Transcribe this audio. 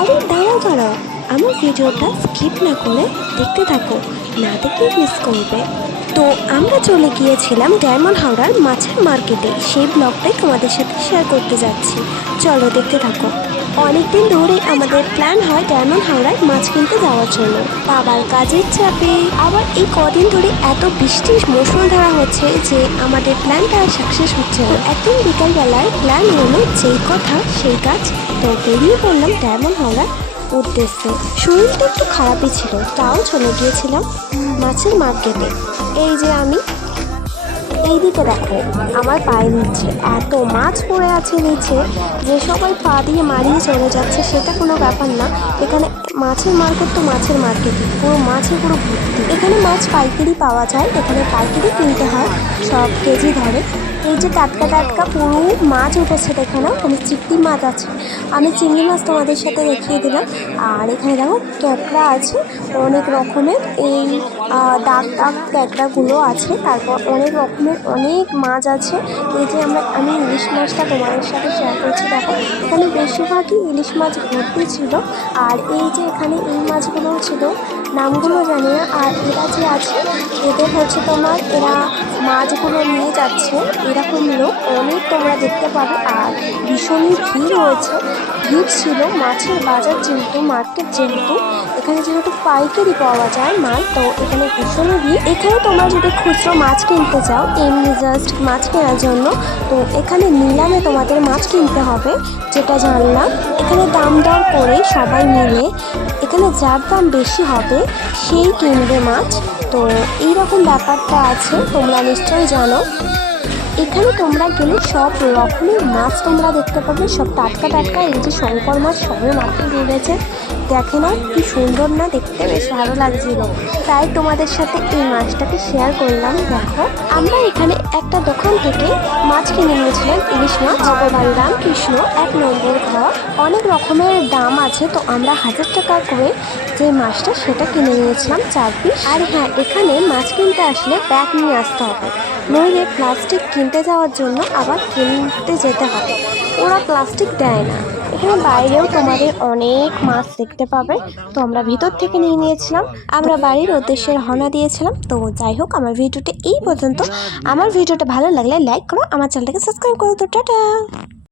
আরে দাঁড়াও দাঁড়াও। আমার ভিডিওটা স্কিপ না করে দেখতে থাকো। না দেখলে মিস করবে। তো আমরা চলে গিয়েছিলাম ডায়মন্ড হাওড়ার মাছের মার্কেটে। সেই ব্লগটাই তোমাদের সাথে শেয়ার করতে যাচ্ছি। চলো দেখতে থাকো। অনেকদিন ধরেই আমাদের প্ল্যান হয় ডায়মন্ড হাওড়ায় মাছ কিনতে যাওয়ার জন্য। বাবার কাজের চাপে আবার এই কদিন ধরে এত বৃষ্টির ধরা হচ্ছে যে আমাদের প্ল্যানটা সাকসেস হচ্ছে না। একদিন বিকালবেলায় প্ল্যান হলো যেই কথা সেই কাজ। তো বেরিয়ে পড়লাম ডায়মন্ড হাওড়ার উদ্দেশ্যে। শরীরটা একটু খারাপই ছিল, তাও চলে গিয়েছিলাম মাছের মার্কেটে এই যে আমি এইদিকে দেখো, আমার পায়ে নিচ্ছে এত মাছ পড়ে আছে নিচে, যে সবাই পা দিয়ে মারিয়ে চলে যাচ্ছে, সেটা কোনো ব্যাপার না। এখানে মাছের মার্কেট তো মাছের মার্কেটই পুরো মাছে পুরো ভর্তি। এখানে মাছ পাইকারি পাওয়া যায়, এখানে পাইকারি কিনতে হয়, সব কেজি ধরে। এই যে টাটকা টাটকা পুরো মাছ উঠেছে, দেখে নাও এখানে চিংড়ি মাছ আছে। আমি চিংড়ি মাছ তোমাদের সাথে দেখিয়ে দিলাম। আর এখানে দেখো ক্যাকড়া আছে, অনেক রকমের। এই দাগ দাগ ক্যাকড়াগুলো আছে, তারপর অনেক রকমের অনেক মাছ আছে। এই যে আমরা, আমি ইলিশ মাছটা তোমাদের সাথে শেয়ার করছি, দেখো। এখানে বেশিরভাগই ইলিশ মাছ ভর্তি ছিল। আর এই যে এখানে এই মাছগুলোও ছিল নামগুলো জানি না আর এরা যে আছে, এদের হচ্ছে তোমার, এরা মাছগুলো নিয়ে যাচ্ছে। এরকম লোক অনেক তোমরা দেখতে পাবে, আর ভীষণই ভিড় হয়েছে ভিড় ছিল মাছের বাজার যেহেতু মার্কেট যেহেতু, এখানে যেহেতু পাইকারি পাওয়া যায় মাল, তো এখানে ভীষণই ভিড়। এখানে তোমরা যদি খুচরো মাছ কিনতে চাও এমনি জাস্ট মাছ কেনার জন্য, তো এখানে নিলামে তোমাদের মাছ কিনতে হবে, যেটা জানলাম। এখানে দাম দর করে সবাই মিলে এখানে যার দাম বেশি হবে সেই কিনবে মাছ। তো এইরকম ব্যাপারটা আছে, তোমরা নিশ্চয়ই জানো। এখানে তোমরা গেলে সব রকমের মাছ তোমরা দেখতে পাবে, সব টাটকা টাটকা। এই যে শঙ্কর মাছ, সবে মাত্র রয়েছে দেখে না, কি সুন্দর না দেখতে। বেশ ভালো লাগছিল। তাই তোমাদের সাথে এই মাছটাকে শেয়ার করলাম। দেখো, আমরা এখানে একটা দোকান থেকে মাছ কিনে নিয়েছিলাম, ইলিশ মাছ। ভগবান রামকৃষ্ণ এক নম্বর ঘর। অনেক রকমের দাম আছে, তো আমরা হাজার টাকা করে যে মাছটা সেটা কিনে নিয়েছিলাম, চার পিস। আর হ্যাঁ এখানে মাছ কিনতে আসলে ব্যাগ নিয়ে আসতে হবে। নইলে প্লাস্টিক কিনতে যাওয়ার জন্য আবার কিনতে যেতে হবে। ওরা প্লাস্টিক দেয় না। এখানে বাইরেও তোমাদের অনেক মাছ দেখতে পাবে। তো আমরা ভিতর থেকে নিয়ে নিয়েছিলাম। আমরা বাড়ির উদ্দেশ্যে রওনা দিয়েছিলাম। তো যাই হোক, আমার ভিডিওটা এই পর্যন্ত। আমার ভিডিওটা ভালো লাগলে লাইক করো, আমার চ্যানেলটাকে সাবস্ক্রাইব করো। তো টাটা!